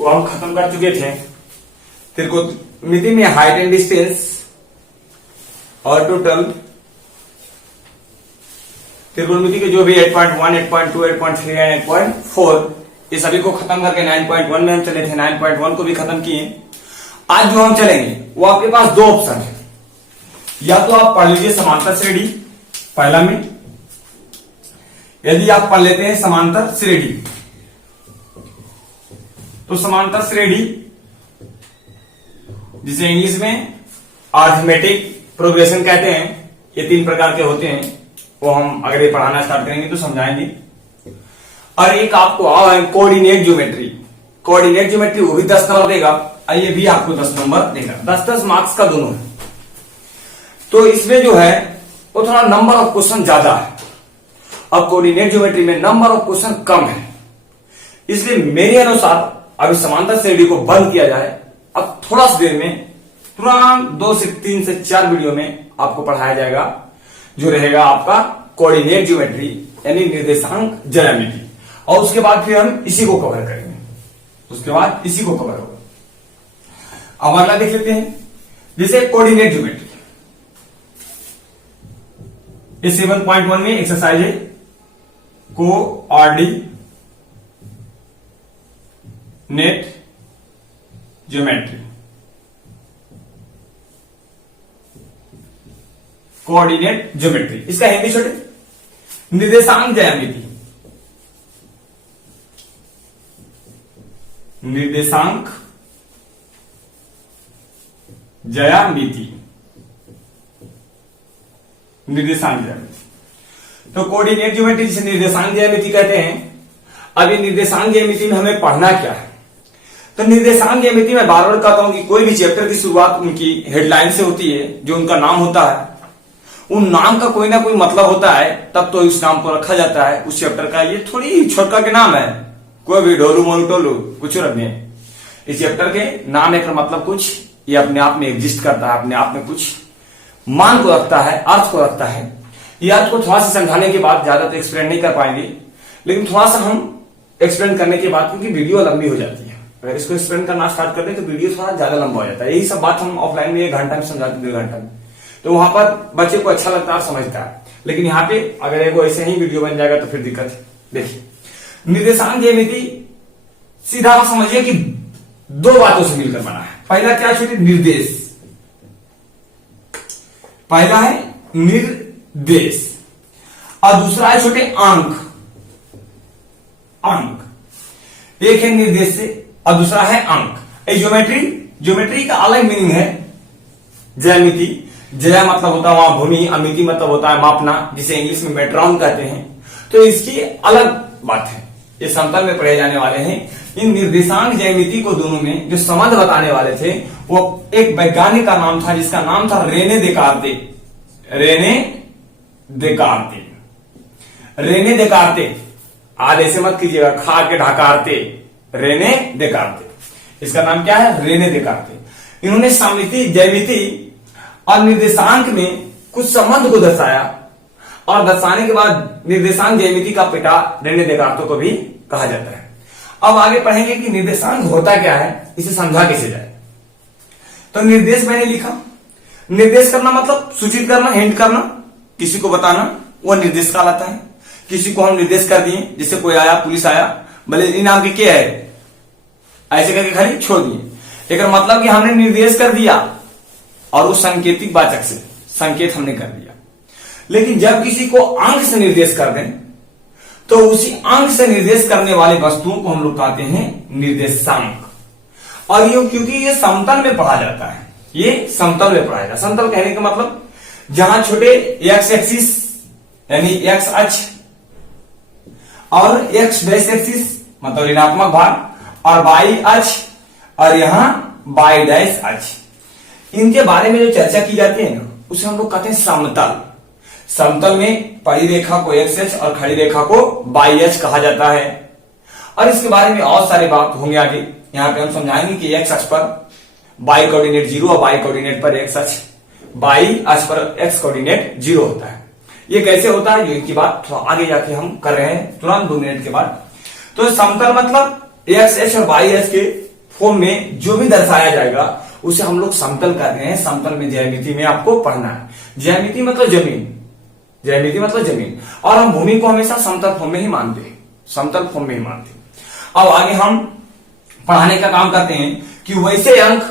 वो हम खत्म कर चुके थे। त्रिकोणमिति में हाइट एंड डिस्टेंस और टोटल त्रिकोणमिति के जो भी 8.1, 8.2, 8.3 एंड 8.4 ये सभी को खत्म करके 9.1 में हम चले थे। 9.1 को भी खत्म किए। आज जो हम चलेंगे वो आपके पास दो ऑप्शन है, या तो आप पढ़ लीजिए समांतर श्रेणी पहला में, यदि आप पढ़ लेते हैं समांतर श्रेणी तो समांतर श्रेणी जिसे इंग्लिश में अरिथमेटिक प्रोग्रेशन कहते हैं, ये 3 प्रकार के होते हैं। वो हम अगर ये पढ़ाना स्टार्ट करेंगे तो समझाएंगे। और एक आपको आओ है कोऑर्डिनेट ज्योमेट्री। कोऑर्डिनेट ज्योमेट्री वो भी 10 नंबर देगा, ये भी आपको 10 नंबर देगा। 10-10 मार्क्स का दोनों है। तो इसमें जो है वो थोड़ा नंबर ऑफ क्वेश्चन ज्यादा है। अब कोऑर्डिनेट ज्योमेट्री में नंबर ऑफ क्वेश्चन कम है, इसलिए मेरे अनुसार अभी समांतर श्रेणी को बंद किया जाए। अब थोड़ा सी देर में तुरंत 2 से 3 से 4 वीडियो में आपको पढ़ाया जाएगा, जो रहेगा आपका कोऑर्डिनेट ज्योमेट्री यानी निर्देशांक ज्यामिति। और उसके बाद फिर हम इसी को कवर करेंगे, उसके बाद इसी को कवर होगा। अब अगला देख लेते हैं, जैसे कोऑर्डिनेट ज्योमेट्री। ये 7.1 में एक्सरसाइज है कोऑर्डिनेट ज्योमेट्री। कोऑर्डिनेट ज्योमेट्री इसका हिंदी छोटे निर्देशांक ज्यामिति। निर्देशांक ज्यामिति, निर्देशांक ज्यामिति। तो कोऑर्डिनेट ज्योमेट्री जिसे निर्देशांक ज्यामिति कहते हैं। अब ये निर्देशांक ज्यामिति में हमें पढ़ना क्या है? तो निर्देशांक ज्यामिति में बार बार कहता हूं कि कोई भी चैप्टर की शुरुआत उनकी हेडलाइन से होती है, जो उनका नाम होता है। उन नाम का कोई ना कोई मतलब होता है, तब तो इस नाम को रखा जाता है उस चैप्टर का। ये थोड़ी छोटका के नाम है, कोई भी ढोलू मोलू टोलू कुछ रखने। इस चैप्टर के नाम एक मतलब कुछ, ये अपने आप में एग्जिस्ट करता है, अपने आप में कुछ मान को रखता है, अर्थ को रखता है। ये अर्थ को थोड़ा सा समझाने के बाद ज्यादा तो एक्सप्लेन नहीं कर पाएंगे, लेकिन थोड़ा सा हम एक्सप्लेन करने के बाद, क्योंकि वीडियो लंबी हो जाती है, अगर इसको एक्सप्लेन करना स्टार्ट कर दे तो वीडियो थोड़ा ज्यादा लंबा हो जाता है। यही सब बात हम ऑफलाइन में 1 घंटा में समझाते, 1.5 घंटा में, तो वहां पर बच्चे को अच्छा लगता है, समझता है। लेकिन यहाँ पे अगर एगो ऐसे ही वीडियो बन जाएगा तो फिर दिक्कत है। देखिए, निर्देशांक ज्यामिति सीधा आप समझिए कि 2 बातों से मिलकर बना है। पहला क्या छोटे निर्देश, पहला है निर्देश और दूसरा है छोटे अंक। अंक एक है निर्देश से और दूसरा है अंक। ज्योमेट्री का अलग मीनिंग है ज्यामिति। जया मतलब होता है वहां भूमि, अमिति मतलब होता है मापना, जिसे इंग्लिश में मेट्रॉन कहते हैं। तो इसकी अलग बात है, ये समतल में पढ़े जाने वाले हैं। इन निर्देशांक ज्यामिति को दोनों में जो संबंध बताने वाले थे, वो एक वैज्ञानिक का नाम था जिसका नाम था रेने देकार्ते। रेने देकार्ते, आज ऐसे मत कीजिएगा खा के ढकारते, रेने देकार्ते। इसका नाम क्या है? रेने देकार्ते। इन्होंने सममिति, ज्यामिति और निर्देशांक में कुछ संबंध को दर्शाया, और दर्शाने के बाद निर्देशांक ज्यामिति का पिता रेने देकार्ते को भी कहा जाता है। अब आगे पढ़ेंगे कि निर्देशांक होता क्या है, इसे समझा कैसे जाए। तो निर्देश मैंने लिखा, निर्देश करना मतलब सूचित करना, हिंट करना, किसी को बताना, वो निर्देश कहलाता है। किसी को हम निर्देश कर दिए, जैसे कोई आया, पुलिस आया, भले इनाम के क्या है, ऐसे करके खाली छोड़ दिए। एक मतलब कि हमने निर्देश कर दिया, और वो सांकेतिक वाचक से संकेत हमने कर दिया। लेकिन जब किसी को अंक से निर्देश कर दें, तो उसी अंक से निर्देश करने वाले वस्तुओं को हम लोग कहते हैं निर्देशांक। और ये क्योंकि ये समतल में पढ़ा जाता है, ये समतल में पढ़ा जाता है। समतल कहने का मतलब जहां छोटे एक्स एक्सिस यानी एक्स अक्ष और एक्स डैश एक्सिस मतलब ऋणात्मक भाग और वाई अक्ष और यहां वाई डैश अक्ष, इनके बारे में जो चर्चा की जाती है ना, उसे हम लोग कहते हैं समतल। समतल में पड़ी रेखा को एक्स अक्ष और खड़ी रेखा को वाई अक्ष कहा जाता है। और इसके बारे में और सारे बात होंगे आगे। यहाँ पे हम समझाएंगे कि एक्स अक्ष पर वाई कोऑर्डिनेट 0 और वाई कोऑर्डिनेट पर एक्स अक्ष, वाई अक्ष पर एक्स कोऑर्डिनेट 0 होता है। ये कैसे होता है, ये इनकी बात थोड़ा आगे जाके हम कर रहे हैं तुरंत 2 मिनट के बाद। तो समतल मतलब एक्स अक्ष और वाई अक्ष के फॉर्म में जो भी दर्शाया जाएगा उसे हम लोग समतल कहते हैं। समतल में ज्यामिति में आपको पढ़ना है। ज्यामिति मतलब जमीन, ज्यामिति मतलब जमीन, और हम भूमि को हमेशा समतल फॉर्म में ही मानते हैं, समतल फॉर्म में ही मानते हैं। अब आगे हम पढ़ाने का काम करते हैं कि वैसे अंक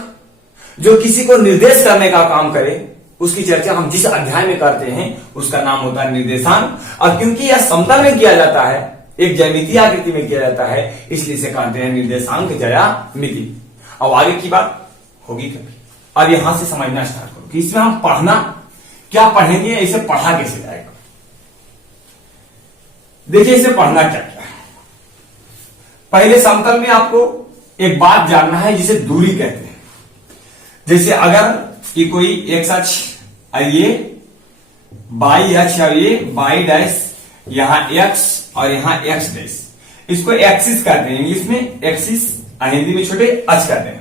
जो किसी को निर्देश करने का काम करे, उसकी चर्चा हम जिस अध्याय में करते हैं उसका नाम होता है निर्देशांक। और क्योंकि यह समतल में किया जाता है, एक ज्यामितीय आकृति में किया जाता है, इसलिए इसे कहते हैं निर्देशांक ज्यामिति। अब आगे की बात होगी कभी। अब यहां से समझना स्टार्ट करो कि इसमें हम पढ़ना क्या पढ़ेंगे, इसे पढ़ा कैसे जाएगा। देखिए इसे पढ़ना क्या क्या है। पहले समतल में आपको एक बात जानना है जिसे दूरी कहते हैं। जैसे अगर कि कोई एक्स अक्ष और ये बाई अक्ष और ये बाई डैश, यहां एक्स और यहां एक्स डैश, इसको एक्सिस कहते हैं इंग्लिश में, एक्सिस, हिंदी में छोटे अक्ष कहते हैं।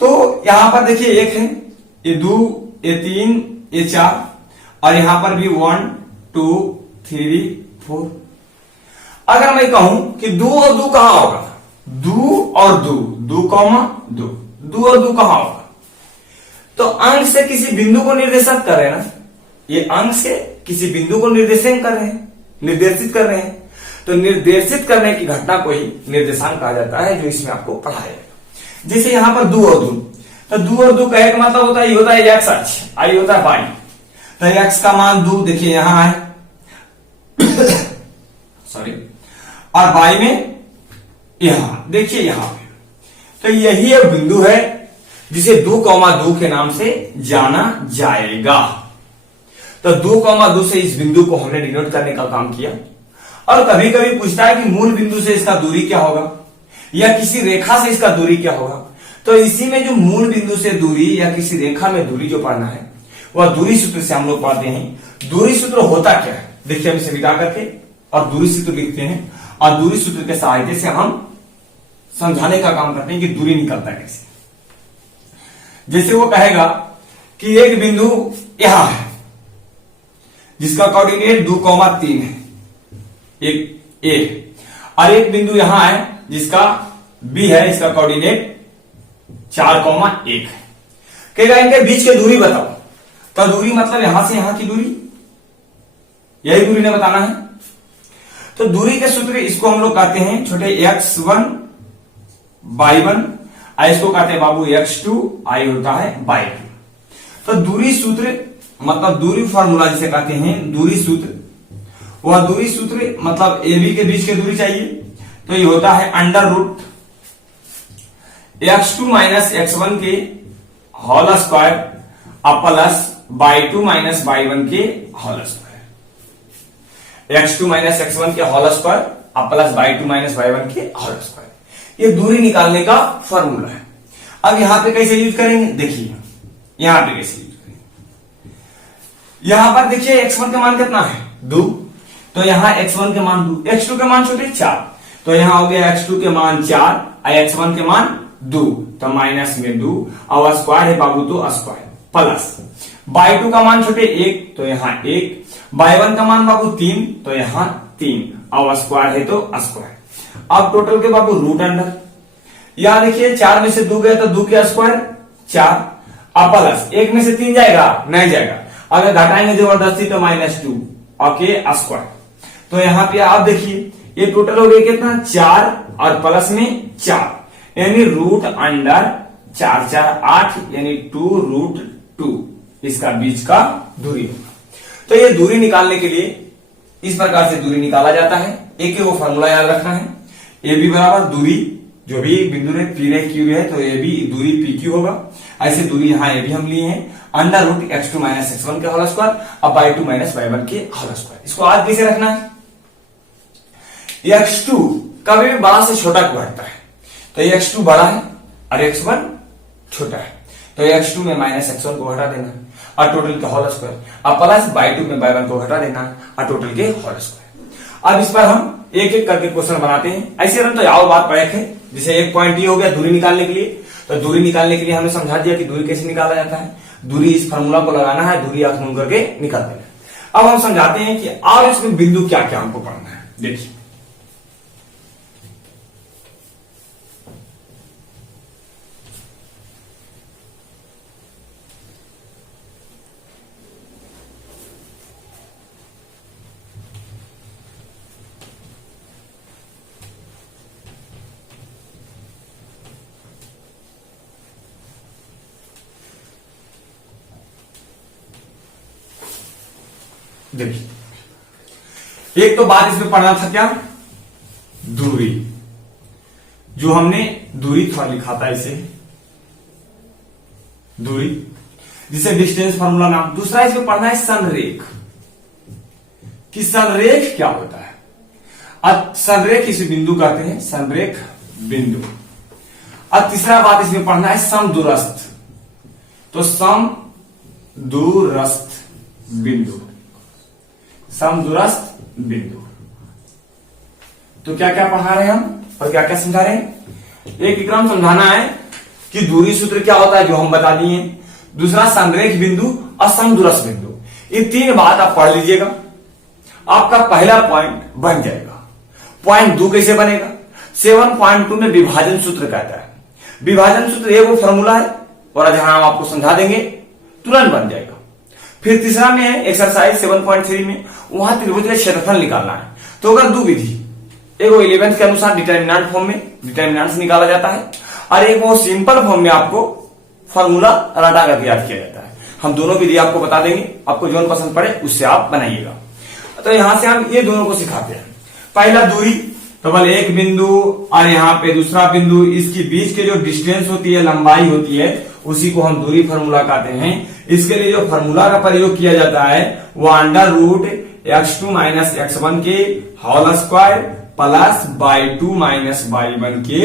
तो यहां पर देखिए एक है, ये 2, ये 3, ये 4, और यहां पर भी 1 2 3 4। अगर मैं कहूं कि 2 और 2 कहां होगा, 2 और 2, 2 कॉमा 2, 2 और 2 कहां होगा, तो अंक से किसी बिंदु को निर्देशित कर रहे हैं ना, ये अंक से किसी बिंदु को निर्देशित कर रहे हैं। तो निर्देशित करने की घटना को ही निर्देशांक कहा जाता है, जो इसमें आपको पढ़ाया जाएगा। जैसे यहां पर 2 और 2, तो 2 और 2 का एक मतलब होता है, ये होता है एक्स अक्ष, आई होता है बाई। तो एक्स का मान 2 देखिए यहां है सॉरी, और बाई में यहां देखिए यहां पे। तो यही एक बिंदु है जिसे 2,2 के नाम से जाना जाएगा। तो 2,2 से इस बिंदु को हमने डिनोट करने का काम किया। और कभी कभी पूछता है कि मूल बिंदु से इसका दूरी क्या होगा, या किसी रेखा से इसका दूरी क्या होगा। तो इसी में जो मूल बिंदु से दूरी या किसी रेखा में दूरी जो पढ़ना है, वह दूरी सूत्र से हम लोग पढ़ते हैं। दूरी सूत्र होता क्या है, देखिए हम इसे मिटा करके और दूरी सूत्र लिखते हैं, और दूरी सूत्र के सहायता से हम समझाने का काम करते हैं कि दूरी निकलता है कैसे। जैसे वो कहेगा कि एक बिंदु यहां है जिसका कोऑर्डिनेट 2,3 है, एक ए, और एक बिंदु यहां है जिसका बी है, इसका कोऑर्डिनेट 4,1 है। कहेगा इनके बीच की दूरी बताओ। तो दूरी मतलब यहां से यहां की दूरी, यही दूरी ने बताना है। तो दूरी के सूत्र इसको हम लोग कहते हैं छोटे x1 y1, इसको कहते हैं बाबू x2, आई होता है y2। तो दूरी सूत्र मतलब दूरी फॉर्मूला जिसे कहते हैं दूरी सूत्र, वह दूरी सूत्र मतलब ए बी के बीच की दूरी चाहिए। तो ये होता है under root x2 minus x1 के whole square plus y2 minus y1 के whole square, x2 minus x1 के whole square plus y2 minus y1 के होल स्क्वायर। ये दूरी निकालने का फॉर्मूला है। अब यहां पे कैसे यूज करेंगे, देखिए यहां पे कैसे यूज करेंगे। यहां पर देखिए x1 का मान कितना है 2, तो यहां x1 के मान 2, x2 के मान छोटे 4, तो यहां हो गया x2 के मान 4 और x1 के मान 2, तो माइनस में 2 और स्क्वायर है बाबू तो स्क्वायर, प्लस y2 का मान छोटे 1, तो यहां 1, y1 का मान बाबू 3, तो यहां 3 और स्क्वायर है तो स्क्वायर। अब टोटल के बाबू रूट अंडर, यहां देखिए 4 में से 2 गया तो 2 के स्क्वायर 4, अब प्लस 1 में से 3 जाएगा, नहीं जाएगा, अगर घटाएंगे जबरदस्ती तो -2 और के स्क्वायर। तो यहां पे आप देखिए ये टोटल हो गया कितना 4 और प्लस में 4, यानी रूट अंडर 4 4 8, यानी 2 रूट 2 इसका बीच का दूरी होगा। तो ये दूरी निकालने के लिए इस प्रकार से दूरी निकाला जाता है। एक वो फॉर्मूला याद रखना है, ए बी बराबर दूरी जो भी बिंदु ने पी रे क्यू है, तो ए बी दूरी पी क्यू होगा। ऐसे दूरी यहां ए बी हम लिए हैं under root x2 minus x1 के होल स्क्वायर अब y2 माइनस y1 के होल स्क्वायर। इसको आज कैसे रखना है, x2 कभी भी बड़ा से छोटा क्यों हटता है, तो x2 बड़ा है और x1 छोटा है, तो x2 में माइनस x1 को हटा देना और टोटल के होल स्क्वायर, अब प्लस y2 में y1 को हटा देना और टोटल के होल स्क्वायर। अब इस पर हम एक एक करके क्वेश्चन बनाते हैं। ऐसे रन तो याव बात पड़क है, जैसे एक पॉइंट ये हो गया दूरी निकालने के लिए, तो दूरी निकालने के लिए हमने समझा दिया कि दूरी कैसे निकाला जाता है। दूरी इस फॉर्मूला को लगाना है, दूरी आंख मूंद करके निकाल देना। अब हम समझाते हैं कि अब इसमें बिंदु क्या क्या हमको पढ़ना है। देखिए देखिए एक तो बात इसमें पढ़ना था क्या, दूरी, जो हमने दूरी थोड़ा लिखा था इसे दूरी, जिसे डिस्टेंस फार्मूला नाम। दूसरा इसमें पढ़ना है संरेख, कि संरेख क्या होता है। अब संरेख इसे बिंदु कहते हैं, संरेख बिंदु। अब तीसरा बात इसमें पढ़ना है समदूरस्थ, तो समदूरस्थ बिंदु, समदूरस्थ बिंदु। तो क्या क्या पढ़ा रहे हैं हम और क्या क्या समझा रहे हैं। एक विक्रम समझाना है कि दूरी सूत्र क्या होता है, जो हम बता दिए। दूसरा संरेख बिंदु और समदूरस्थ बिंदु, ये तीन बात आप पढ़ लीजिएगा, आपका पहला पॉइंट बन जाएगा। पॉइंट 2 कैसे बनेगा, 7.2 में विभाजन सूत्र कहता है। विभाजन सूत्र एक वो फॉर्मूला है और जहां हम आपको समझा देंगे तुरंत बन जाएगा। फिर तीसरा में है एक्सरसाइज 7.3 में, वहां त्रिभुज का क्षेत्रफल निकालना है। तो अगर दो विधि, एक वो 11th के अनुसार डिटर्मिनेंट फॉर्म में डिटर्मिनेंट से निकाला जाता है, और एक वो सिंपल फॉर्म में आपको फॉर्मूला रटा करके याद किया जाता है। हम दोनों विधि आपको बता देंगे, आपको जो पसंद पड़े उससे आप बनाइएगा। तो यहां से हम ये दोनों को सिखाते हैं। पहला दूरी, तो बल एक बिंदु और यहाँ पे दूसरा बिंदु, इसके बीच के जो डिस्टेंस होती है, लंबाई होती है, उसी को हम दूरी फार्मूला कहते हैं। इसके लिए जो फार्मूला का प्रयोग किया जाता है वो √(x2 - x1) के होल स्क्वायर प्लस (/2 - y1) के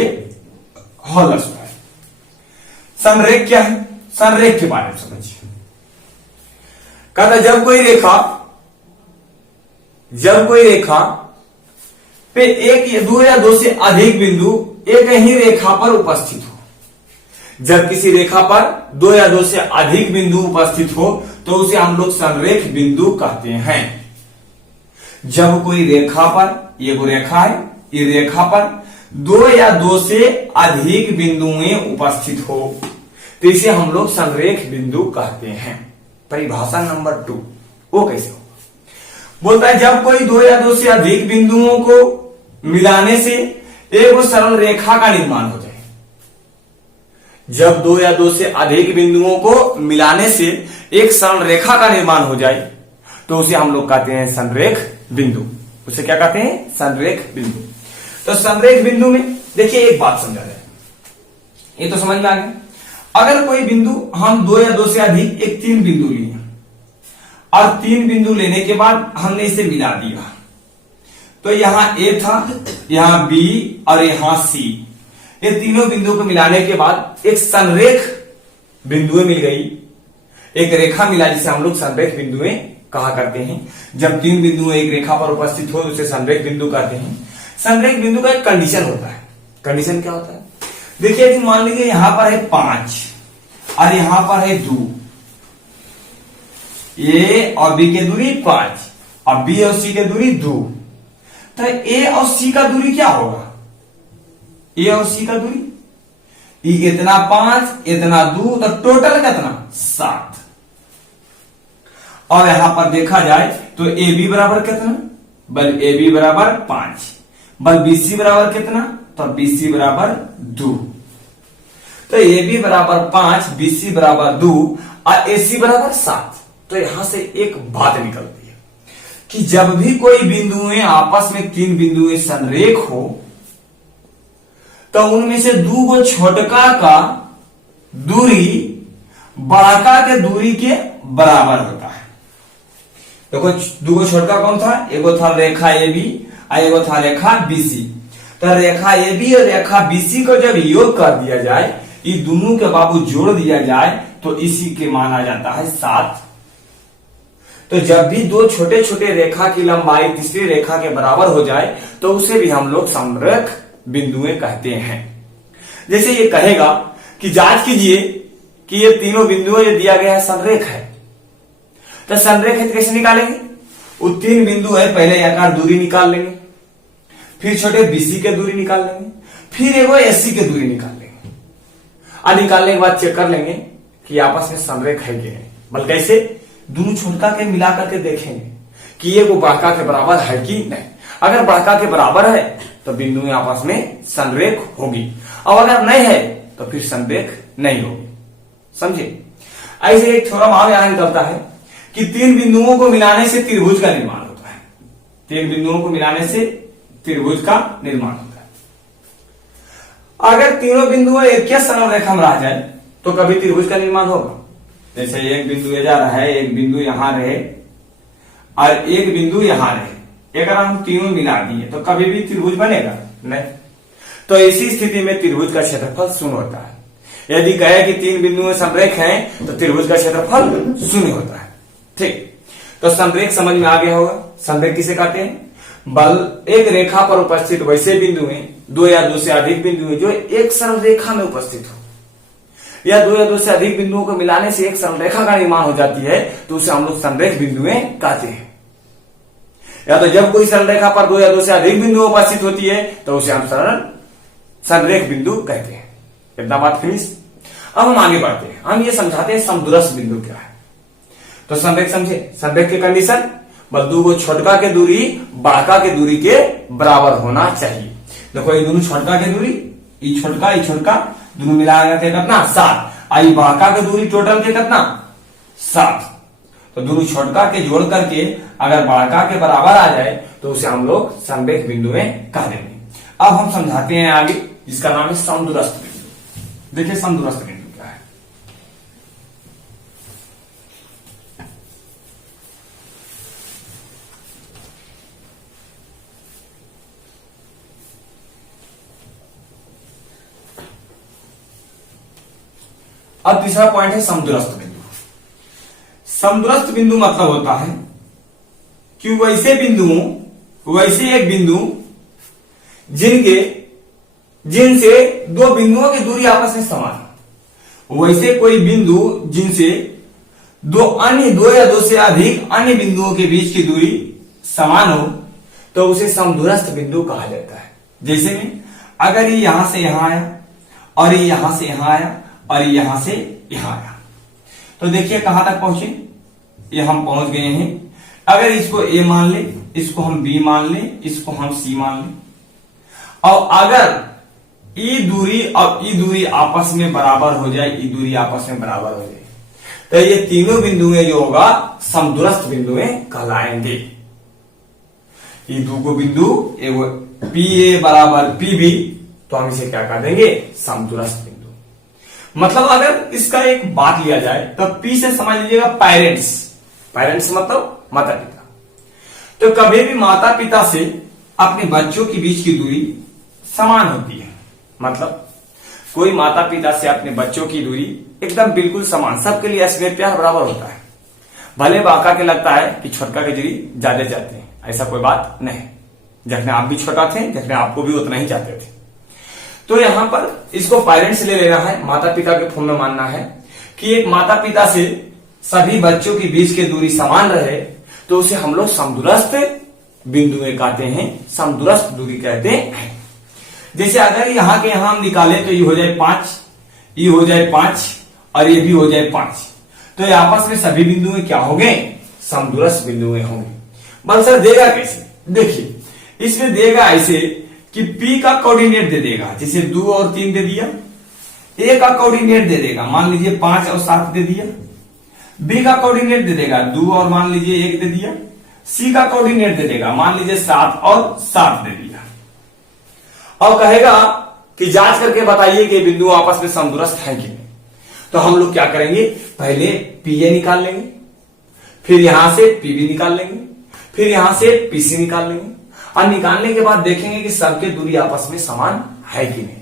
होल स्क्वायर। संरेख क्या है, संरेख के बारे में समझिए। कहता जब कोई रेखा पे एक या दो या दो से अधिक बिंदु एक ही रेखा पर उपस्थित हो, जब किसी रेखा पर दो या दो से अधिक बिंदु उपस्थित हो तो उसे हम लोग संरेख बिंदु कहते हैं। जब कोई रेखा पर, ये वो रेखा है, ये रेखा पर दो या दो से अधिक बिंदुएं उपस्थित हो तो इसे हम लोग संरेख बिंदु कहते हैं। परिभाषा नंबर 2 वो कैसे हो, बोलता है जब कोई दो या दो से अधिक बिंदुओं को मिलाने से एक सरल रेखा का निर्माण हो जाए। जब दो या दो से अधिक बिंदुओं को मिलाने से एक सरल रेखा का निर्माण हो जाए तो उसे हम लोग कहते हैं संरेख बिंदु। उसे क्या कहते हैं, संरेख बिंदु। तो संरेख बिंदु में देखिए एक बात समझा जाए, ये तो समझ में आ गया। अगर कोई बिंदु, हम दो या दो से अधिक एक 3 बिंदु लिए और 3 बिंदु लेने के बाद हमने इसे मिला दिया, तो यहां ए था, यहां बी और यहां सी, ये तीनों बिंदुओं को मिलाने के बाद एक संरेख बिंदुएं मिल गई, एक रेखा मिला जिसे हम लोग संरेख बिंदुएं कहा करते हैं। जब 3 बिंदु एक रेखा पर उपस्थित हो तो उसे संरेख बिंदु कहते हैं। संरेख बिंदु का एक कंडीशन होता है। कंडीशन क्या होता है, देखिए यदि मान लीजिए यहां पर है 5 और यहां पर है 2, ए और बी की दूरी 5 और बी और सी की दूरी 2, तो ए और सी का दूरी क्या होगा, ए और सी का दूरी इतना 5 इतना 2, तो टोटल कितना 7। और यहां पर देखा जाए तो ए बी बराबर कितना, बल ए बी बराबर 5, बल बी सी बराबर कितना, तो बी सी बराबर 2। तो ए बी बराबर 5, बी सी बराबर 2 और ए सी बराबर 7। तो यहां से एक बात निकलती है कि जब भी कोई बिंदुएं आपस में 3 बिंदुएं संरेख हो तो उनमें से 2 गो छोटका का दूरी बड़का के दूरी के बराबर होता है। देखो 2 गो छोटका कौन था, एगो था रेखा ए बी और एगो था रेखा बीसी। तो रेखा ए बी और रेखा बीसी को जब योग कर दिया जाए, ये दोनों के बाबू जोड़ दिया जाए तो इसी के माना जाता है 7। तो जब भी 2 छोटे छोटे रेखा की लंबाई तीसरी रेखा के बराबर हो जाए तो उसे भी हम लोग संरेख बिंदुएं कहते हैं। जैसे ये कहेगा कि जांच कीजिए कि ये तीनों बिंदुएं दिया गया है संरेख है, तो संरेख है कैसे निकालेंगे, वो 3 बिंदु है, पहले आकार दूरी निकाल लेंगे, फिर छोटे बीसी के दूरी निकाल लेंगे, फिर एगो एसी के दूरी निकाल लेंगे, और निकालने के बाद चेक कर लेंगे कि आपस में संरेख है कि नहीं। बल्कि कैसे, दोनों छोटका के मिलाकर के देखेंगे कि ये वो बड़का के बराबर है कि नहीं। अगर बड़का के बराबर है तो बिंदुएं आपस में संरेख होगी, और अगर नहीं है तो फिर संरेख नहीं होगी। समझे। ऐसे एक थ्योरम और यहां निकलता है कि तीन बिंदुओं को मिलाने से त्रिभुज का निर्माण होता है। तीन बिंदुओं को मिलाने से त्रिभुज का निर्माण होता है। अगर तीनों बिंदु एक ही सरल रेखा में रह जाए तो कभी त्रिभुज का निर्माण होगा। जैसे एक बिंदु जा रहा है, एक बिंदु यहां रहे और एक बिंदु यहां रहे, अगर हम तीनों मिला दिए तो कभी भी त्रिभुज बनेगा नहीं। तो इसी स्थिति में त्रिभुज का क्षेत्रफल शून्य होता है। यदि कहे कि तीन बिंदु समरेख हैं तो त्रिभुज का क्षेत्रफल शून्य होता है। ठीक, तो समरेख समझ में आ गया होगा। समरेख किसे कहते हैं? बल एक रेखा पर उपस्थित वैसे बिंदु हैं, दो या दो से अधिक बिंदु हैं जो एक सरल रेखा में उपस्थित हो, या दो या दो से अधिक बिंदुओं को मिलाने से एक सरल रेखा का निर्माण हो जाती है, तो उसे हम लोग समरेख बिंदुएं कहते हैं। या तो जब कोई सरल रेखा पर दो या दो से अधिक बिंदु उपस्थित होती है तो उसे हम सरल समरेख बिंदु कहते हैं। इतना बात फिनिश। अब हम आगे बढ़ते हैं, हम ये समझाते हैं समदूरस्थ बिंदु क्या है। तो समरेख समझे, समरेख की कंडीशन बल्दू को छोटका के दूरी बड़का के दूरी के बराबर होना चाहिए। देखो ये दोनों छोटका के दूरी, ये छोटका दोनों मिलाकर के कितना 7, आई बड़का के दूरी टोटल के कितना 7। तो दोनों छोटका के जोड़ करके अगर बड़का के बराबर आ जाए तो उसे हम लोग समरेख बिंदुएं कह देंगे। अब हम समझाते हैं आगे, जिसका नाम है समदूरस्थ बिंदु। देखिए समदूरस्थ बिंदु क्या है। अब तीसरा पॉइंट है समदूरस्थ बिंदु। समदूरस्थ बिंदु मतलब होता है कि वैसे एक बिंदु जिनसे दो बिंदुओं की दूरी आपस में समान हो। वैसे कोई बिंदु जिनसे दो या दो से अधिक अन्य बिंदुओं के बीच की दूरी समान हो तो उसे समदूरस्थ बिंदु कहा जाता है। जैसे में अगर ये यहां से यहां आया और ये यहां से यहां आया और ये यहां से यहां आया, तो देखिए कहां तक पहुंचे, ये हम पहुंच गए हैं। अगर इसको ए मान ले, इसको हम बी मान ले, इसको हम सी मान ले, और अगर ई दूरी और ई दूरी आपस में बराबर हो जाए, ई दूरी आपस में बराबर हो जाए, तो ये तीनों बिंदुएं जो होगा समदूरस्थ बिंदुएं कहलाएंगे। ये दो बिंदु एगो पी ए बराबर पी बी, तो हम इसे क्या कह देंगे? समदूरस्थ बिंदु। मतलब अगर इसका एक बात लिया जाए तो पी से समझ लीजिएगा पेरेंट्स मतलब माता पिता। तो कभी भी माता पिता से अपने बच्चों के बीच की दूरी समान होती है। मतलब कोई माता पिता से अपने बच्चों की दूरी एकदम बिल्कुल समान, सबके लिए असलियत प्यार बराबर होता है। भले बाका के लगता है कि छोटका की दूरी ज्यादा जाते हैं, ऐसा कोई बात नहीं। जखने आप भी छोटा थे, जखने आपको भी उतना ही चाहते थे। तो यहां पर इसको पेरेंट्स ले लेना है, माता पिता के फॉर्म में मानना है कि एक माता पिता से सभी बच्चों के बीच की दूरी समान रहे तो उसे हम लोग समदूरस्थ बिंदुएं कहते हैं, समदूरस्थ दूरी कहते हैं। जैसे अगर यहां के यहां हम निकाले तो ये हो जाए 5, ये हो जाए 5 और ये भी हो जाए 5, तो ये आपस में सभी बिंदुएं क्या होंगे? समदूरस्थ बिंदुएं होंगे। बल सर देगा कैसे? देखिए इसमें देगा ऐसे कि P का कोऑर्डिनेट दे देगा, जैसे 2 और 3 दे दिया। A का कोऑर्डिनेट दे देगा, मान लीजिए 5 और 7 दे दिया। B का कोऑर्डिनेट दे देगा 2 और मान लीजिए 1 दे दिया। C का कोऑर्डिनेट दे देगा, मान लीजिए 7 और 7 दे दिया। और कहेगा कि जांच करके बताइए कि बिंदु आपस में समदूरस्थ है कि नहीं। तो हम लोग क्या करेंगे? पहले PA निकाल लेंगे, फिर यहां से PB निकाल लेंगे, फिर यहां से PC निकाल लेंगे, और निकालने के बाद देखेंगे कि सबके दूरी आपस में समान है कि नहीं।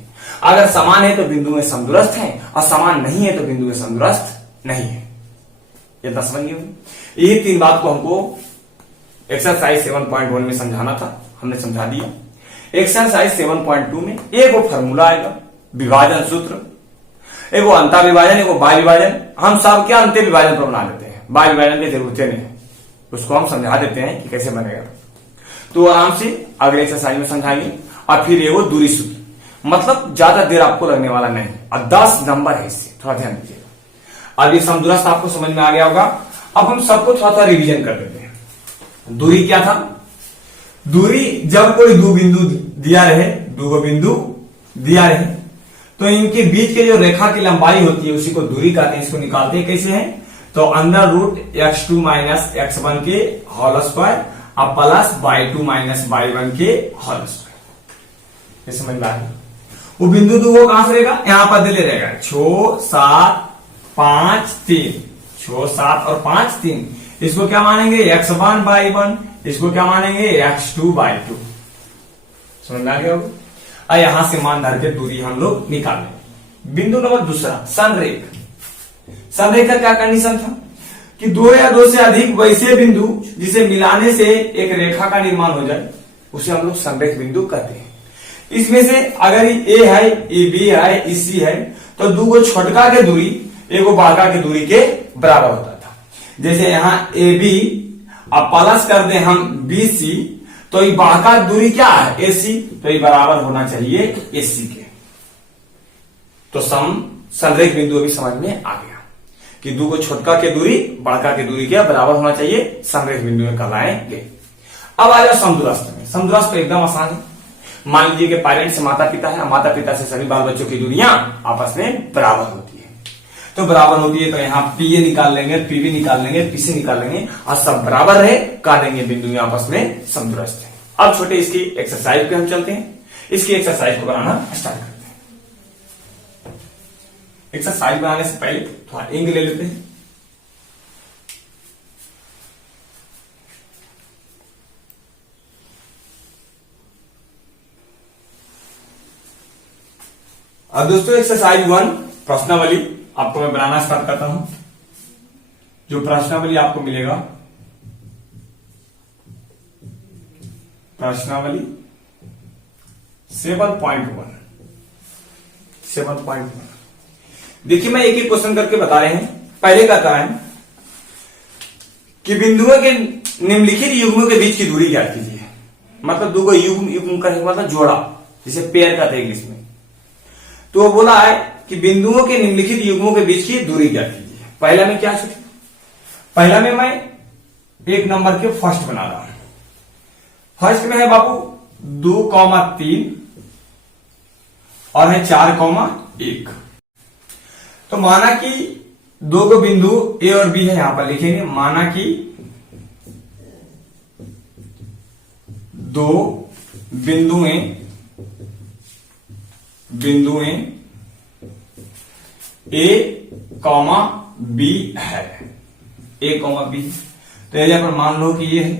अगर समान है तो बिंदुएं समदूरस्थ हैं, और समान नहीं है तो बिंदुएं समदूरस्थ नहीं है। इतना समझ गए? यही 3 बात को हमको एक्सरसाइज 7.1 में समझाना था, हमने समझा दिया। एक्सरसाइज 7.2 में एक फॉर्मूला आएगा, विभाजन सूत्र, एगो अंतर विभाजन, एगो बाह्य विभाजन। हम सब क्या अंतर विभाजन पर बना देते हैं, बाह्य विभाजन की जरूरत नहीं है, उसको हम समझा देते हैं कि कैसे बनेगा। तो आराम से अगले एक्सरसाइज में समझाएंगे। और फिर एगो दूरी सूत्र, मतलब ज्यादा देर आपको लगने वाला नहीं, और 10 नंबर है इससे, थोड़ा ध्यान दीजिएगा। अब ये समदूरस्थ आपको समझ में आ गया होगा। अब हम सबको थोड़ा सा रिवीजन कर देते हैं। दूरी क्या था? दूरी जब कोई दो बिंदु दिया रहे, दो बिंदु दिया रहे, तो इनके बीच के जो रेखा की लंबाई होती है उसी को दूरी कहते हैं। इसको निकालते हैं कैसे है? तो under root x2 minus x1 के होल स्क्वायर अब प्लस y2 माइनस y1 के होल स्क्वायर। ये समझ में आ गया। वो बिंदु दो वो कहां से रहेगा, यहां पर दिले रहेगा 6 7 5 3, 6 7 और 5 3। इसको क्या मानेंगे x1 y1, इसको क्या मानेंगे x2 y2। समझ में आ गया होगा। और यहां से मान धर के दूरी हम लोग निकालेंगे। बिंदु नंबर दूसरा संरेख। संरेख का क्या कंडीशन था कि दो या दो से अधिक वैसे बिंदु जिसे मिलाने से एक रेखा का निर्माण हो जाए उसे हम लोग संरेख बिंदु कहते हैं। इसमें से अगर ए है, ए बी है, ई सी है तो दो गो छोटका के दूरी एगो बड़का के दूरी के बराबर होता था। जैसे यहां ए बी अब प्लस कर दे हम बी सी तो ये बड़का दूरी क्या है ए सी, तो ये बराबर होना चाहिए ए सी के। तो संरेख बिंदु अभी समझ में आ गया कि दो को छोटका के दूरी बड़का के दूरी के बराबर होना चाहिए, संरेख बिंदु में कहलाएंगे। अब आ जाओ समदूरस्थ में। समदूरस्थ एकदम आसान है। मान लीजिए कि पेरेंट्स माता पिता है, माता पिता से सभी बाल बच्चों की दूरियां आपस में बराबर होती है। तो बराबर होती है तो यहाँ पी ए निकाल लेंगे, पीबी निकाल लेंगे, पीसी निकाल लेंगे और सब बराबर रहे काट देंगे बिंदु आपस में समदूरस्थ है। अब छोटे इसकी एक्सरसाइज पे हम चलते हैं। इसकी एक्सरसाइज को बनाना स्टार्ट करते हैं। एक्सरसाइज बनाने से पहले थोड़ा इंक ले लेते हैं। अब दोस्तों एक्सरसाइज 1 प्रश्नावली आपको मैं बनाना स्टार्ट करता हूं। जो प्रश्नावली आपको मिलेगा, प्रश्नावली 7.1। देखिए मैं एक एक क्वेश्चन करके बता रहे हैं। पहले कहता है कि बिंदुओं के निम्नलिखित युग्मों के बीच की दूरी ज्ञात कीजिए। मतलब दो को युग्म करेंगे मतलब जोड़ा, जिसे पेयर कहते हैं इंग्लिश में। तो वो बोला है कि बिंदुओं के निम्नलिखित युग्मों के बीच की दूरी ज्ञात कीजिए। पहला में क्या छूटे, पहला में मैं एक नंबर के फर्स्ट बना रहा हूं। फर्स्ट में है बाबू 2,3 और है 4,1। तो माना कि दो को बिंदु ए और बी है, यहां पर लिखेंगे माना कि दो बिंदुएं ए कॉमा बी है, ए कॉमा बी। तो यहां पर मान लो कि ये है,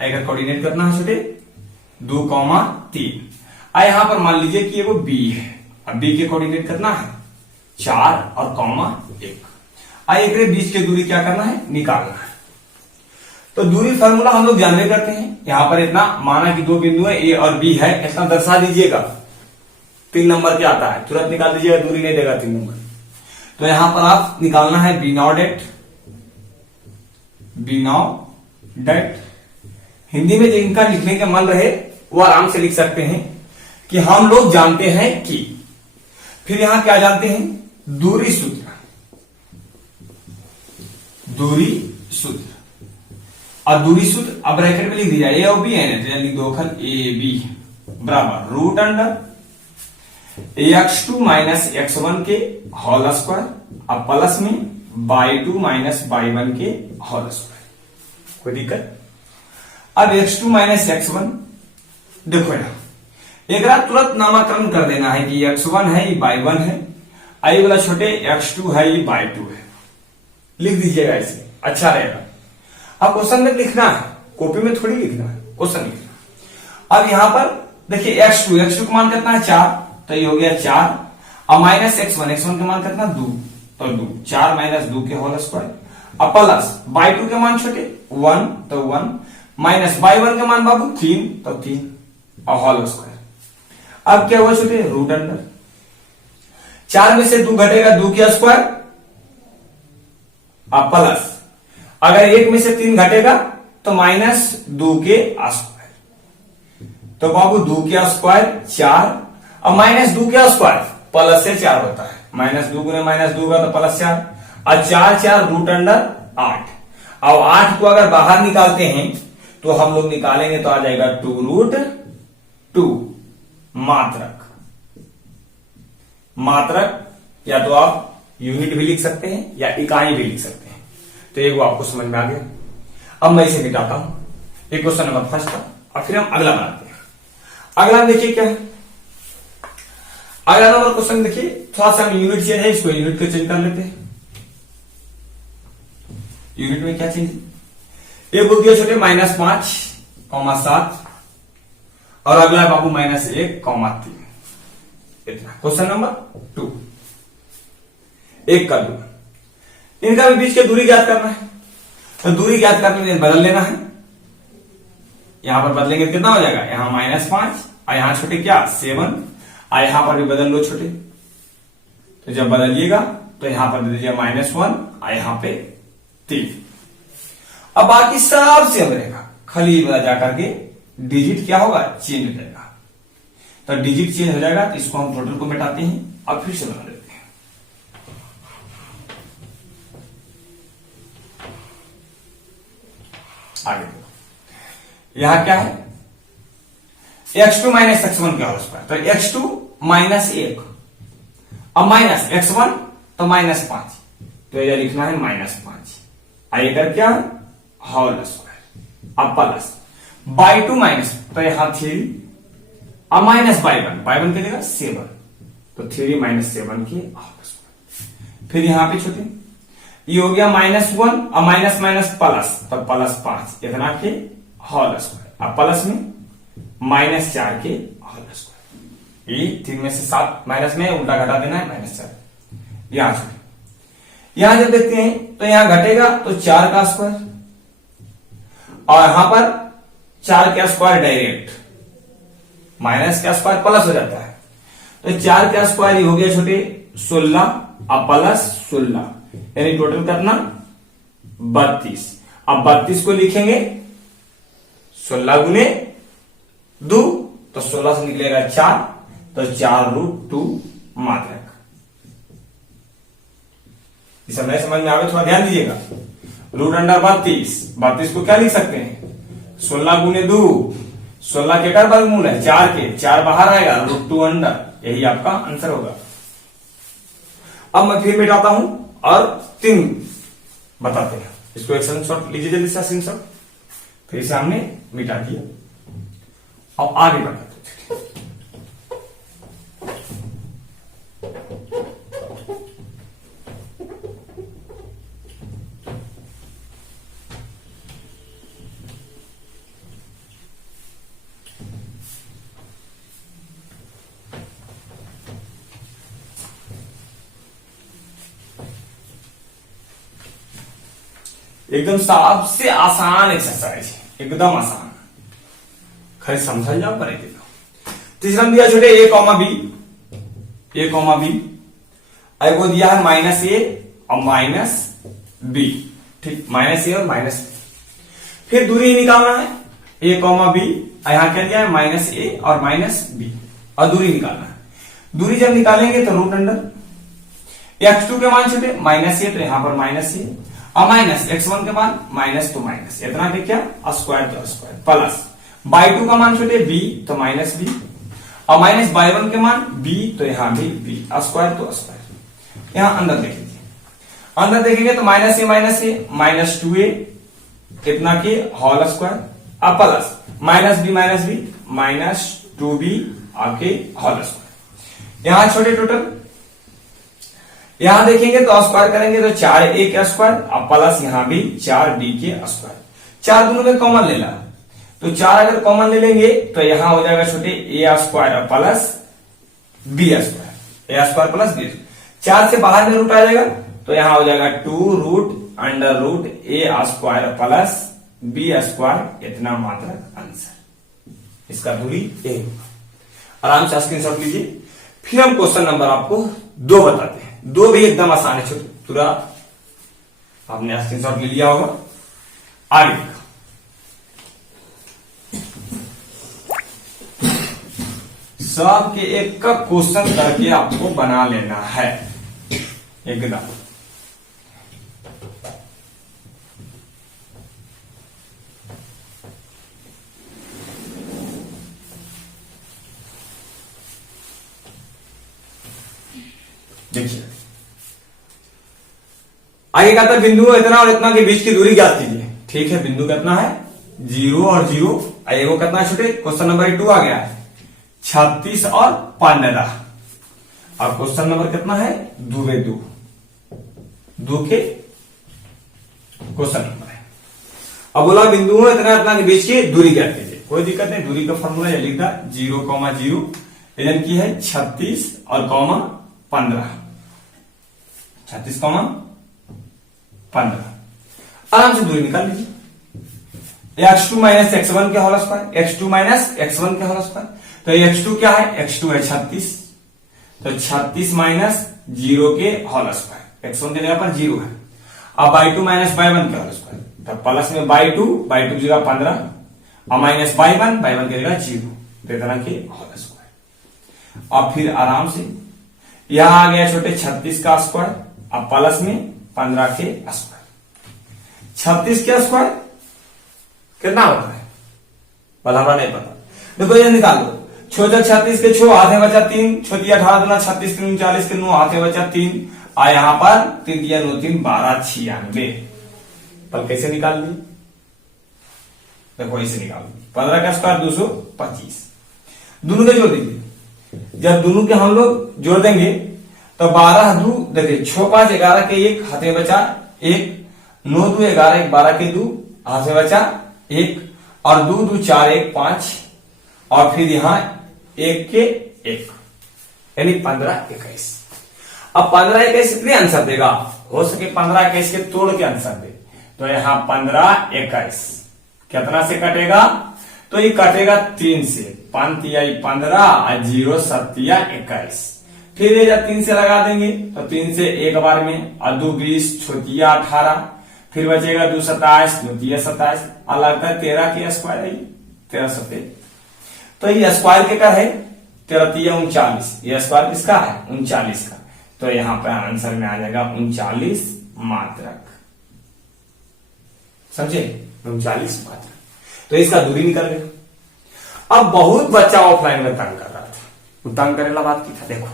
अगर कोऑर्डिनेट करना है छोटे 2,3। यहां पर मान लीजिए कि ये वो बी है, अब बी के कोऑर्डिनेट करना है 4 और कॉमा 1। एक बीच की दूरी क्या करना है, निकालना है। तो दूरी फार्मूला हम लोग जानते करते हैं। यहां पर इतना माना कि दो बिंदु है ए और बी है, इतना दर्शा दीजिएगा। 3 नंबर क्या आता है तुरंत निकाल दीजिएगा, दूरी नहीं देगा 3 नंबर। तो यहां पर आप निकालना है बी नॉट। हिंदी में जिनका लिखने का मन रहे वो आराम से लिख सकते हैं कि हम लोग जानते हैं कि, फिर यहां क्या जानते हैं, दूरी सूत्र। और दूरी सूत्र अब ब्रैकेट में लिख दिया ए और बी है, लिख दो खल ए बी बराबर root under x2 minus x1 के होल स्क्वायर अब प्लस में y2 माइनस y1 के होल स्क्वायर। कोई दिक्कत। अब x2 माइनस x1 देखो यहां एक रात तुरंत नामकरण कर देना है कि x1 है ये y1 है, आई वाला छोटे x2 है ये y2 है। लिख दीजिएगा इसे, अच्छा रहेगा। अब क्वेश्चन में लिखना है, कॉपी में थोड़ी लिखना है, क्वेश्चन लिखना। अब यहां पर देखिए x2 का मान कितना है 4, तो ये हो गया 4 और माइनस x1 का मान कितना 2, तो 2 4 माइनस 2 के होल स्क्वायर अब प्लस y2 के मान छोटे 1 तो 1 माइनस y1 के मान बाबू 3 तो 3 और होल स्क्वायर। अब क्या हुआ छोटे रूट अंडर 4 में से 2 घटेगा 2 के स्क्वायर अब प्लस अगर 1 में से 3 घटेगा तो माइनस 2 के स्क्वायर। तो बाबू 2 के स्क्वायर 4 और माइनस 2 के स्क्वायर प्लस से 4 होता है, माइनस 2 गुने माइनस 2 का तो प्लस 4 और 4 रूट अंडर 8। अब 8 को अगर बाहर निकालते हैं तो हम लोग निकालेंगे तो आ जाएगा 2 रूट 2 मात्रक या तो आप यूनिट भी लिख सकते हैं या इकाई भी लिख सकते हैं। तो ये वो आपको समझ में आ गया। अब मैं इसे मिटाता हूं, ये क्वेश्चन नंबर फर्स्ट था। और फिर हम अगला बनाते हैं। अगला देखिए क्या है, अगला नंबर क्वेश्चन देखिए, थोड़ा सा हम यूनिट चेंज है, इसको यूनिट को चेंज कर लेते हैं। यूनिट में क्या चेंज, ये बोल दिया छोटे -5,7 और अगला है बाबू -1,3। इतना क्वेश्चन नंबर 2 एक कर दो, इनका भी बीच की दूरी ज्ञात करना है। तो दूरी ज्ञात करने में बदल लेना है, यहां पर बदलेंगे तो कितना हो जाएगा, यहां -5 और यहां छोटे क्या 7 और यहां पर भी बदल लो छोटे। तो जब बदलिएगा तो यहां पर दे दीजिए -1 और यहां पे 3। अब बाकी सब सेम रहेगा, खाली जाकर के डिजिट क्या होगा, चेंज हो जाएगा। तो डिजिट चेंज हो जाएगा तो इसको हम टोटल को मिटाते हैं और फिर से बना लेते हैं। आगे यहां क्या है, x2 - x1 क्या हो उसका, तो x2 -1 और माइनस x1 तो -5, तो ये लिखना है -5 आइए कर क्या होल स्क्वायर। अब प्लस बाई 2 माइनस, तो यहां 3 और माइनस बाई 1 के देगा 7, तो 3 - 7 के होल स्क्वायर। फिर यहां पे छोटे ये हो गया -1 और माइनस माइनस प्लस, तो +5 इतना के होल स्क्वायर। अब प्लस में -4 के होल स्क्वायर। ये 3 में से 7 माइनस में उल्टा घटा देना है -4। यहां छोटे यहां जब देखते हैं तो यहां घटेगा तो 4 का स्क्वायर और यहां पर 4 का स्क्वायर डायरेक्ट, माइनस का स्क्वायर प्लस हो जाता है, तो 4 का स्क्वायर हो गया छोटे 16 और प्लस 16 यानी टोटल करना 32। अब 32 को लिखेंगे 16 गुने 2 तो 16 से निकलेगा 4, तो 4√2 मात्रक। इसे नहीं समझ में आवे थोड़ा ध्यान दीजिएगा। √32 को क्या लिख सकते हैं, 16 गुने 2, 16 के का वर्गमूल है 4 के, 4 बाहर आएगा √2, यही आपका आंसर होगा। अब मैं फिर मिटाता हूं और 3 बताते हैं। इसको एक स्क्रीनशॉट लीजिए जल्दी से, स्क्रीनशॉट, फिर से हमने मिटा दिया। अब आगे बढ़ते हैं। एकदम सबसे आसान एक्सरसाइज, एकदम आसान, खाली समझ जाओ पर देखो। तीसरा दिया छोटे a, b, को दिया है -a और -b, ठीक, -a और -b। फिर दूरी निकालना है a, b, यहां क्या दिया है -a और -b और दूरी निकालना है। दूरी जब निकालेंगे तो √, x2 के मान छोटे -a तो यहां पर -a और माइनस x1 के मान माइनस तो माइनस, इतना के क्या स्क्वायर तो स्क्वायर, प्लस बाई 2 का मान छोटे b तो -b और माइनस बाई 1 के मान b तो यहां भी b, स्क्वायर तो स्क्वायर। यहां अंदर देख लीजिए, अंदर देखेंगे तो -a -2a इतना के होल स्क्वायर, अब प्लस -b -2b आके होल स्क्वायर। यहां छोटे टोटल यहां देखेंगे तो स्क्वायर करेंगे तो 4a के स्क्वायर और प्लस यहां भी 4b के स्क्वायर। 4 दोनों में कॉमन लेना, तो 4 अगर कॉमन ले लेंगे तो यहां हो जाएगा छोटे a स्क्वायर और plus b square, a square plus b। 4 से बाहर में रूट आ जाएगा तो यहां हो जाएगा 2√√a square plus b square, इतना मात्र आंसर। इसका दूरी a होगा। आराम से स्क्रीनशॉट लीजिए। फिर हम क्वेश्चन नंबर आपको 2 बताते हैं। 2 भी एकदम आसान है, छोटे पूरा आपने स्क्रीनशॉट ले लिया होगा। आगे सब के एक का क्वेश्चन करके आपको बना लेना है एकदम। देखिए आगे कहता है बिंदु इतना और इतना के बीच की दूरी ज्ञात कीजिए। ठीक है, बिंदु कितना है 0 और 0, वो कितना है छोटे, क्वेश्चन नंबर 2 आ गया है 36 और 15। अब क्वेश्चन नंबर कितना है 2 के क्वेश्चन नंबर है। अब बोला बिंदुओं इतना इतना के बीच की दूरी ज्ञात कीजिए। कोई दिक्कत नहीं, दूरी का फॉर्मूला ये लिख दा 0,0 यानी की है 36 और 15, 36, 15। आराम से दूरी निकाल लीजिए। x2 माइनस x1 के whole square, x2 minus x1 के होल स्क्वायर। तो x2 क्या है, x2 है 36, तो 36 माइनस 0 के होल स्क्वायर, x1 के जगह पर 0 है। अब y2 माइनस y1 के होल स्क्वायर, तो प्लस में y2 की जगह 15 और माइनस y1 की जगह 0, इतना के होल स्क्वायर। और फिर आराम से यहां आ गया छोटे 36 का स्क्वायर, अब प्लस में 15 के स्क्वायर। 36 के स्क्वायर कितना होता है भला हमारा नहीं पता, देखो ये निकाल लो। 36 के 6 हाथे बचा 3, 18 दुना 36, 3 39 के 9 हाथे बचा 3, और यहां पर 3 3 9 3 12 96। पर कैसे निकाल ली, देखो ऐसे निकाल ली। 15 का स्क्वायर 225, दोनों के जोड़ दीजिए। जब दोनों के हम लोग जोड़ देंगे तो 12 2 देखिए 6 5 11 के 1 हाथे बचा 1, 9 2 11 1 12 के 2 हाथे बचा 1, और 2 2 4 1 5, और फिर यहां 1 के 1 यानी 15 21। अब 15 21 इतने आंसर देगा, हो सके 15 21 के तोड़ के आंसर दे। तो यहां 15 21 कितना से कटेगा, तो ये कटेगा 3 से, 5 3 15 और 0 7 21। फिर ये जब 3 से लगा देंगे तो 3 से एक बार में, और 2 20 छोटिया 18, फिर बचेगा 2 27 2 3 27, और लगता है 13 के स्क्वायर है 13 7। तो ये स्क्वायर के का है 13 3 39, ये स्क्वायर किसका है 39 का। तो यहां पर आंसर में आ जाएगा 39 मात्रक, समझे 39 मात्रक। तो इसका दूरी निकल गया। अब बहुत बच्चा ऑफलाइन में तंग कर रहा था, वो तंग करेला बात की था। देखो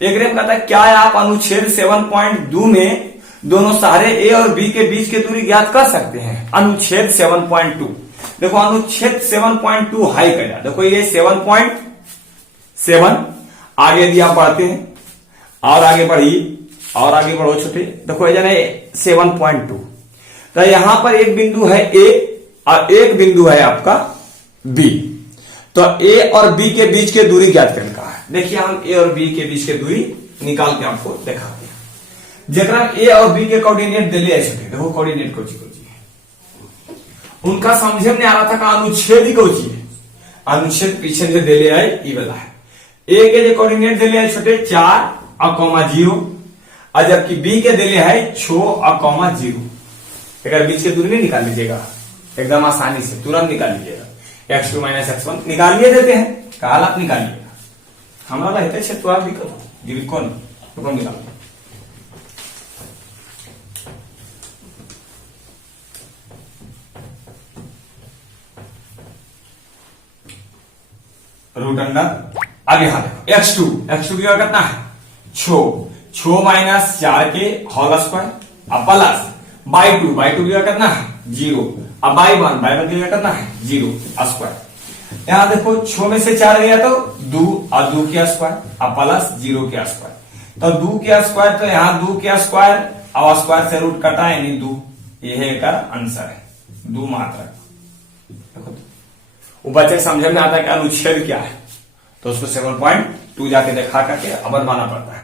एक रेम कहता है क्या आप अनुच्छेद 7.2 में दोनों सहारे ए और बी के बीच की दूरी ज्ञात कर सकते हैं। अनुच्छेद 7.2, देखो अनुच्छेद 7.2 हाई कर, देखो ये 7.7 आगे दिया पढ़ते हैं, और आगे बढ़िए और आगे बढ़ो छोटे। देखो ये 7.2, तो यहां पर एक बिंदु है ए और एक बिंदु है आपका बी। तो ए और बी के बीच की दूरी ज्ञात करने का है। देखिए हम ए और बी के बीच की दूरी निकाल के आपको दिखाते हैं। जरा ए और बी के कोऑर्डिनेट दिले ऐसे, देखो कोऑर्डिनेट को जी उनका समझे में आ रहा था का अनुच्छेद ही कोची है, अनुच्छेद पीछे जो दिले आए ये वाला है। ए के जो कोऑर्डिनेट दिले आए छोटे 4 और 0, और जबकि बी के दिले है 6 और 0। अगर बीच की दूरी नहीं निकाल लीजिएगा एकदम आसानी से, तुरंत निकाल लीजिएगा। x2 माइनस x1 निकालिए देते हैं, काल आप निकालिएगा। हमारा रहते है तो आप दिक्कत कौन निकाल रूट अंडर आगे। हाँ देखो x2 की कितना है 6 माइनस 4 के होल स्क्वायर, अब प्लस y2 की कितना है 0, अब y1 की कितना है 0 स्क्वायर। यहां देखो 6 में से 4 गया तो 2 और 2 के स्क्वायर, अब प्लस 0 के स्क्वायर। तो 2 के स्क्वायर, तो यहां 2 के स्क्वायर और स्क्वायर से रूट कटा यानी 2, यह आंसर है 2 मात्रक। देखो वो बच्चे समझ में आता है कि अनुच्छेद क्या है, तो उसको 7.2 जाके देखा करके अब बनवाना पड़ता है।